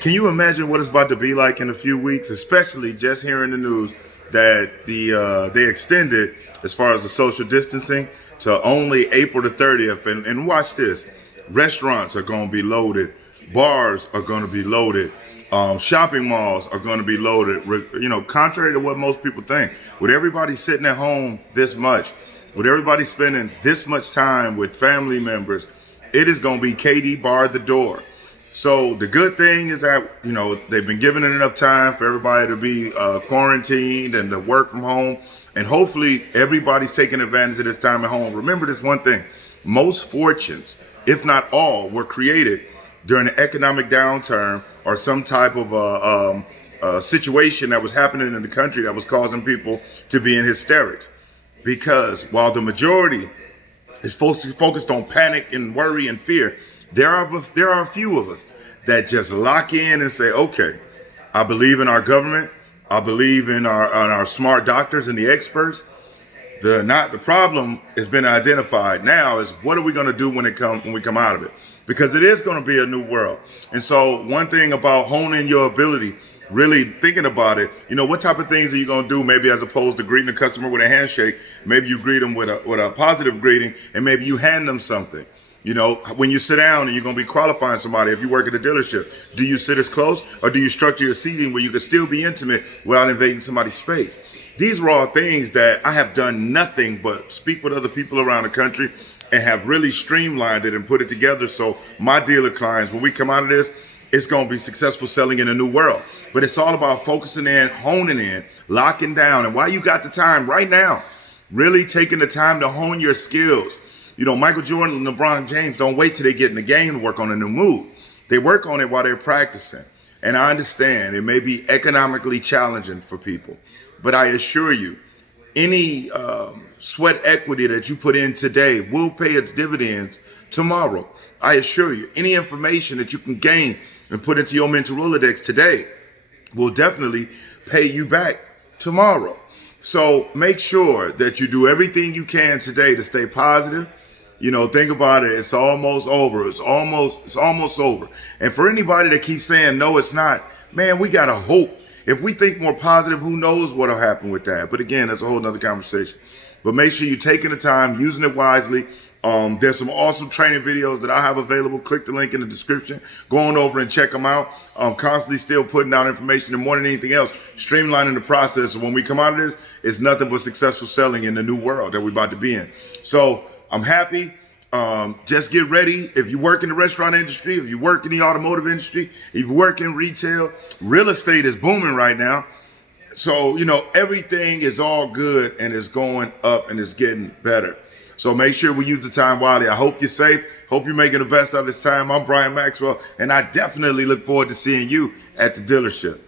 Can you imagine what it's about to be like in a few weeks, especially just hearing the news that they extended as far as the social distancing to only April the 30th. And watch this. Restaurants are going to be loaded. Bars are going to be loaded. Shopping malls are going to be loaded. You know, contrary to what most people think, with everybody sitting at home this much, with everybody spending this much time with family members, it is going to be KD barred the door. So the good thing is that, you know, they've been given enough time for everybody to be quarantined and to work from home. And hopefully everybody's taking advantage of this time at home. Remember this one thing. Most fortunes, if not all, were created during an economic downturn or some type of situation that was happening in the country that was causing people to be in hysterics. Because while the majority is focused on panic and worry and fear, there are a few of us that just lock in and say, okay, I believe in our government. I believe in our smart doctors and the experts. The problem has been identified. Now is what are we going to do when we come out of it? Because it is going to be a new world. And so one thing about honing your ability, really thinking about it, you know, what type of things are you going to do? Maybe as opposed to greeting a customer with a handshake, maybe you greet them with a positive greeting, and maybe you hand them something. You know, when you sit down and you're going to be qualifying somebody, if you work at a dealership, do you sit as close or do you structure your seating where you can still be intimate without invading somebody's space? These are all things that I have done nothing but speak with other people around the country and have really streamlined it and put it together. So my dealer clients, when we come out of this, it's going to be successful selling in a new world. But it's all about focusing in, honing in, locking down. And while you got the time right now, really taking the time to hone your skills. You know, Michael Jordan and LeBron James don't wait till they get in the game to work on a new move. They work on it while they're practicing. And I understand it may be economically challenging for people, but I assure you, any sweat equity that you put in today will pay its dividends tomorrow. I assure you, any information that you can gain and put into your mental Rolodex today will definitely pay you back tomorrow. So make sure that you do everything you can today to stay positive. You know, think about it. It's almost over. It's almost over. And for anybody that keeps saying, no, it's not, man, we got to hope. If we think more positive, who knows what will happen with that? But again, that's a whole nother conversation. But make sure you're taking the time, using it wisely. There's some awesome training videos that I have available. Click the link in the description. Go on over and check them out. I'm constantly still putting out information, and more than anything else, streamlining the process. So when we come out of this, it's nothing but successful selling in the new world that we're about to be in. So I'm happy. Just get ready. If you work in the restaurant industry, if you work in the automotive industry, if you work in retail, real estate is booming right now. So, you know, everything is all good and it's going up and it's getting better. So make sure we use the time wisely. I hope you're safe. Hope you're making the best of this time. I'm Brian Maxwell, and I definitely look forward to seeing you at the dealership.